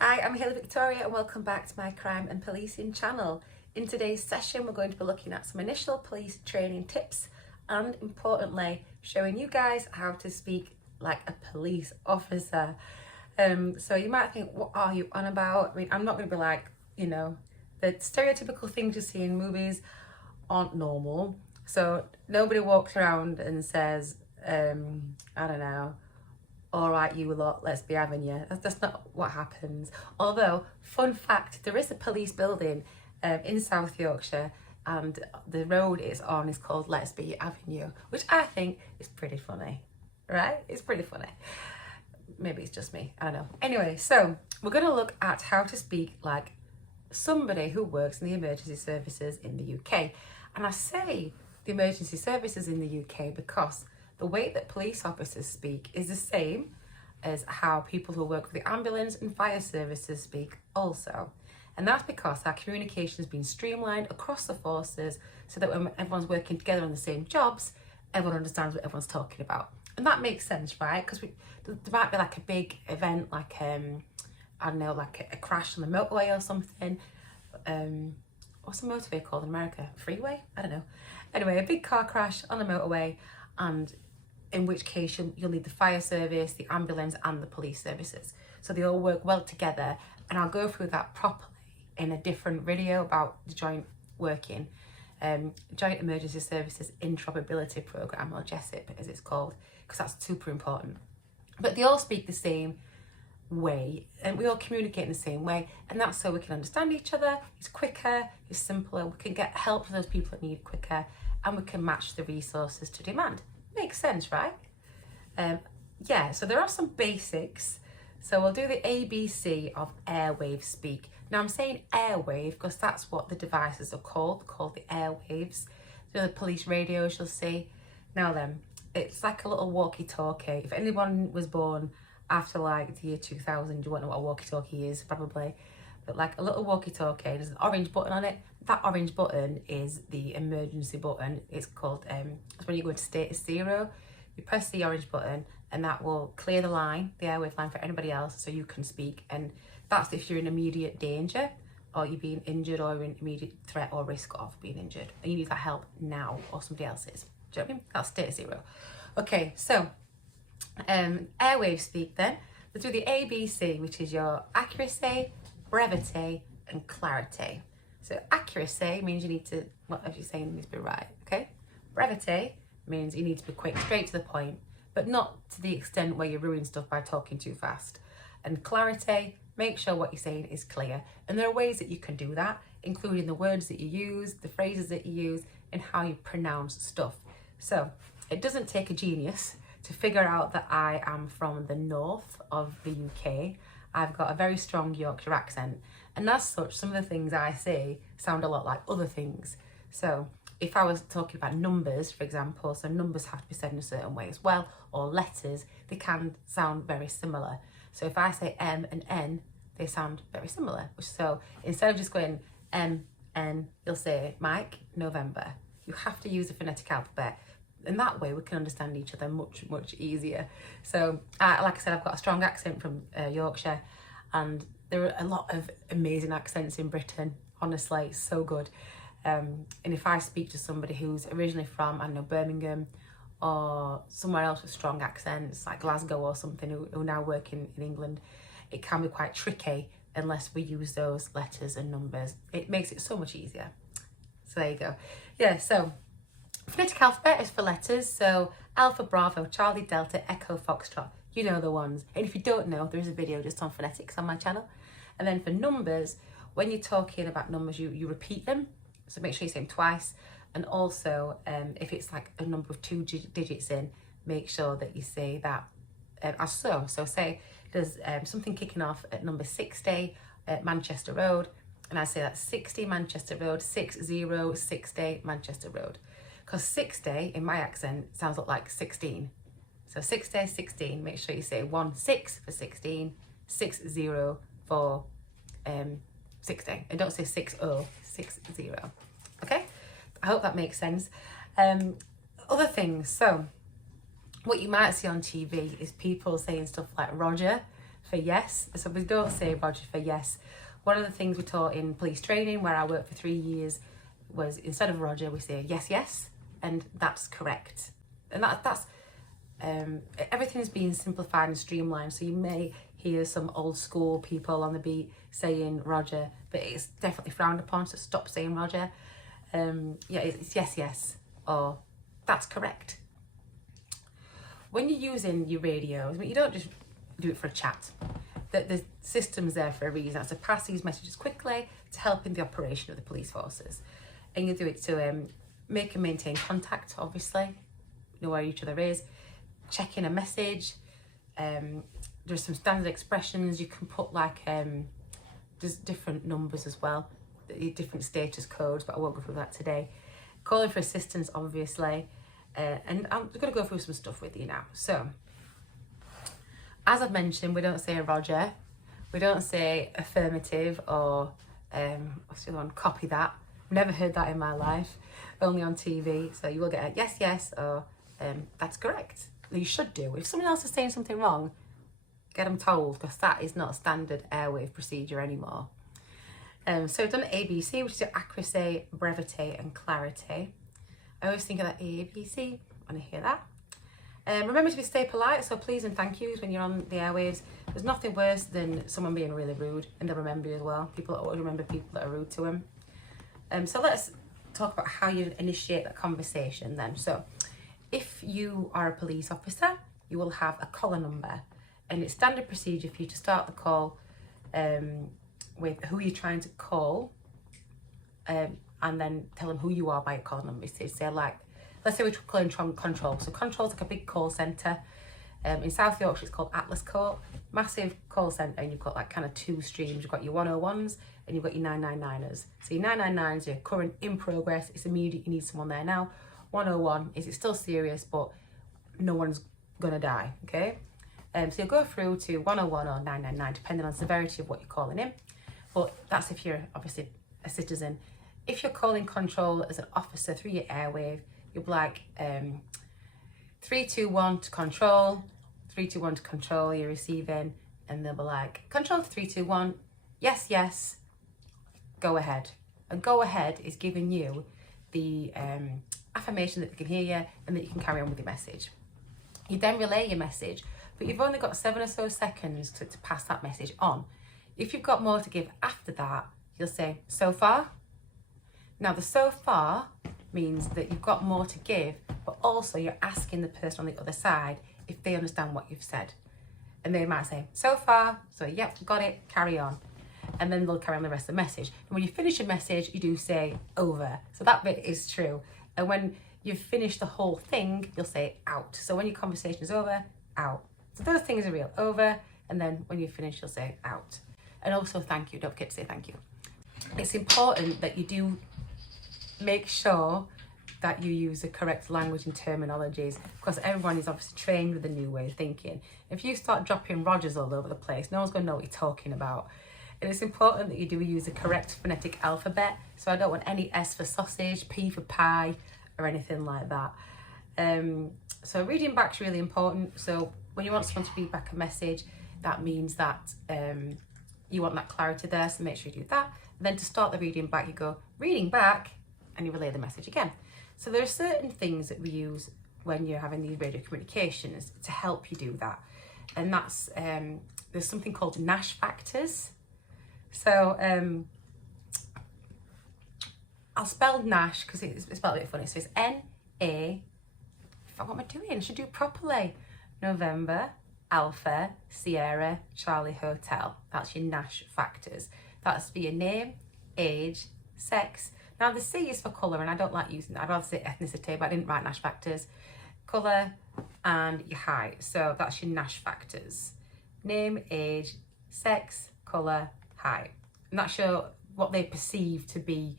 Hi, I'm Hilary Victoria and welcome back to my crime and policing channel. In today's session we're going to be looking at some initial police training tips and importantly showing you guys how to speak like a police officer. So you might think, what are you on about? I mean, I'm not going to be like, the stereotypical things you see in movies aren't normal. So nobody walks around and says, I don't know, all right, you lot, let's be having you. That's not what happens. Although, fun fact, there is a police building in South Yorkshire and the road it's on is called Let's Be Having You, which I think is pretty funny, right? It's pretty funny. Maybe it's just me, I don't know. Anyway, so we're going to look at how to speak like somebody who works in the emergency services in the UK. And I say the emergency services in the UK because the way that police officers speak is the same as how people who work with the ambulance and fire services speak also. And that's because our communication has been streamlined across the forces so that when everyone's working together on the same jobs, everyone understands what everyone's talking about. And that makes sense, right? Because there might be like a big event, like, I don't know, like a crash on the motorway or something. What's the motorway called in America? Freeway? I don't know. Anyway, a big car crash on the motorway, and in which case you'll need the fire service, the ambulance and the police services. So they all work well together, and I'll go through that properly in a different video about the joint working, Joint Emergency Services Interoperability Programme, or JESIP as it's called, because that's super important. But they all speak the same way and we all communicate in the same way, and that's so we can understand each other. It's quicker, it's simpler, we can get help for those people that need it quicker, and we can match the resources to demand. Makes sense, right? Yeah, so there are some basics. So we'll do the ABC of Airwave speak. Now I'm saying Airwave because that's what the devices are called the Airwaves. So the police radios you'll see. Now then, it's like a little walkie-talkie. If anyone was born after like the year 2000, you won't know what a walkie-talkie is probably. But like a little walkie-talkie, there's an orange button on it. That orange button is the emergency button. It's called, it's when you go to status 0. You press the orange button and that will clear the line, the airwave line for anybody else so you can speak. And that's if you're in immediate danger or you're being injured or in immediate threat or risk of being injured and you need that help now or somebody else is. Do you know what I mean? That's status 0. Okay, so airwave speak then. Let's do the ABC, which is your accuracy, brevity and clarity. So accuracy means you need to, whatever you're saying needs to be right, okay? Brevity means you need to be quick, straight to the point, but not to the extent where you ruin stuff by talking too fast. And clarity, make sure what you're saying is clear. And there are ways that you can do that, including the words that you use, the phrases that you use, and how you pronounce stuff. So it doesn't take a genius to figure out that I am from the north of the UK. I've got a very strong Yorkshire accent, and as such, some of the things I say sound a lot like other things. So if I was talking about numbers, for example, so numbers have to be said in a certain way as well, or letters, they can sound very similar. So if I say M and N, they sound very similar. So instead of just going M, N, you'll say Mike, November. You have to use the phonetic alphabet. And that way we can understand each other much, much easier. So like I said, I've got a strong accent from Yorkshire, and there are a lot of amazing accents in Britain. Honestly, it's so good. And if I speak to somebody who's originally from, I don't know, Birmingham or somewhere else with strong accents, like Glasgow or something, who now work in England, it can be quite tricky unless we use those letters and numbers. It makes it so much easier. So there you go. Yeah, so phonetic alphabet is for letters, so Alpha, Bravo, Charlie, Delta, Echo, Foxtrot. You know the ones. And if you don't know, there is a video just on phonetics on my channel. And then for numbers, when you're talking about numbers, you repeat them. So make sure you say them twice. And also, if it's like a number of 2 digits in, make sure that you say that as so. So say there's something kicking off at number 60 at Manchester Road. And I say that's 60 Manchester Road, 6060 Manchester Road. Because 60 in my accent sounds like 16. So 60, 16, make sure you say 16 for 16, 60 for 60. And don't say 60, 60. Okay? I hope that makes sense. Other things, so what you might see on TV is people saying stuff like Roger for yes. So we don't say Roger for yes. One of the things we taught in police training, where I worked for 3 years, was instead of Roger, we say yes, yes, and that's correct. And that's everything's being simplified and streamlined. So you may hear some old school people on the beat saying Roger, but it's definitely frowned upon, so stop saying Roger. Yeah, it's yes, yes, or that's correct. When you're using your radios, I mean, you don't just do it for a chat. The system's there for a reason. That's to pass these messages quickly to help in the operation of the police forces. And you do it to make and maintain contact, obviously, know where each other is, check in a message. There's some standard expressions. You can put like, there's different numbers as well, different status codes, but I won't go through that today. Calling for assistance, obviously. And I'm going to go through some stuff with you now. So, as I've mentioned, we don't say Roger. We don't say affirmative or, what's the other one, copy that. I've never heard that in my life, only on TV. So you will get a yes, yes, or that's correct. You should do. If someone else is saying something wrong, get them told, because that is not a standard Airwave procedure anymore. So we've done ABC, which is accuracy, brevity, and clarity. I always think of that ABC when I hear that. Remember to stay polite, so please and thank yous when you're on the airwaves. There's nothing worse than someone being really rude, and they'll remember you as well. People always remember people that are rude to them. So let's talk about how you initiate that conversation then. So if you are a police officer, you will have a caller number, and it's standard procedure for you to start the call with who you're trying to call, and then tell them who you are by your call number. So say like, let's say we're calling Control. So Control's like a big call centre. In South Yorkshire, it's called Atlas Court. Massive call centre, and you've got like kind of two streams. You've got your 101s and you've got your 999ers. So your 999s are your current, in progress, it's immediate, you need someone there now. 101 is it's still serious, but no one's gonna die, okay? So you'll go through to 101 or 999, depending on severity of what you're calling in. But that's if you're obviously a citizen. If you're calling Control as an officer through your Airwave, you'll be like 321 to Control, 321 to Control, you're receiving, and they'll be like, Control 321, yes, yes, go ahead. And go ahead is giving you the affirmation that they can hear you and that you can carry on with your message. You then relay your message, but you've only got 7 or so seconds to pass that message on. If you've got more to give after that, you'll say, so far. Now the so far means that you've got more to give, but also you're asking the person on the other side if they understand what you've said. And they might say, so far, so yep, got it, carry on. And then they'll carry on the rest of the message. And when you finish a message, you do say over. So that bit is true. And when you've finished the whole thing, you'll say out. So when your conversation is over, out. So those things are real, over, and then when you finish, you'll say out. And also thank you, don't forget to say thank you. It's important that you do make sure that you use the correct language and terminologies, because everyone is obviously trained with the new way of thinking. If you start dropping Rogers all over the place, no one's going to know what you're talking about. And it's important that you do use the correct phonetic alphabet. So I don't want any S for sausage, P for pie, or anything like that. So reading back's really important. So when you want someone to read back a message, that means that you want that clarity there, so make sure you do that. And then to start the reading back, you go, reading back, and you relay the message again. So there are certain things that we use when you're having these radio communications to help you do that. And that's, there's something called Nash Factors. So I'll spell Nash because it's spelled a bit funny. So it's N-A, what am I doing? I should do it properly. November, Alpha, Sierra, Charlie, Hotel. That's your Nash Factors. That's for your name, age, sex. Now the C is for colour, and I don't like using that. I'd rather say ethnicity, but I didn't write Nash Factors. Colour and your height. So that's your Nash Factors. Name, age, sex, colour, height. I'm not sure what they perceive to be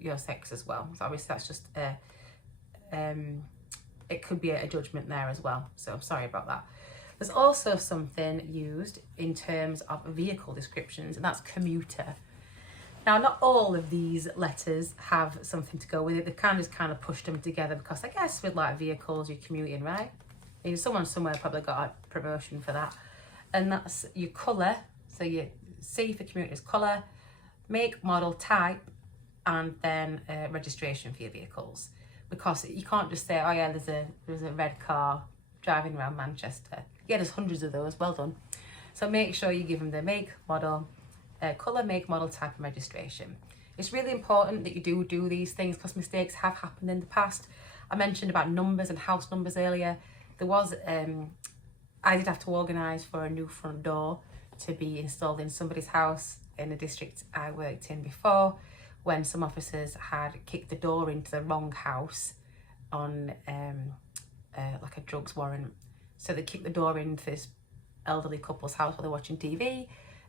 your sex as well. So obviously that's just it could be a judgment there as well. So I'm sorry about that. There's also something used in terms of vehicle descriptions, and that's commuter. Now, not all of these letters have something to go with it. They've kind of pushed them together because I guess with like vehicles, you're commuting, right? I mean, someone somewhere probably got a promotion for that. and that's your colour. So your C for community's colour, make, model, type, and then registration for your vehicles. Because you can't just say, oh yeah, there's a red car driving around Manchester. Yeah, there's hundreds of those, well done. So make sure you give them the make, model, colour, make, model, type, and registration. It's really important that you do these things because mistakes have happened in the past. I mentioned about numbers and house numbers earlier. There was, I did have to organise for a new front door to be installed in somebody's house in the district I worked in before, when some officers had kicked the door into the wrong house on like a drugs warrant. So they kicked the door into this elderly couple's house while they're watching TV,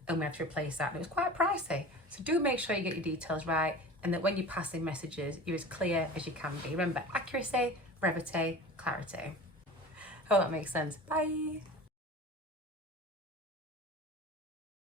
and we had to replace that, and it was quite pricey. So do make sure you get your details right, and that when you're passing messages, you're as clear as you can be. Remember, accuracy, brevity, clarity. Hope that makes sense. Bye.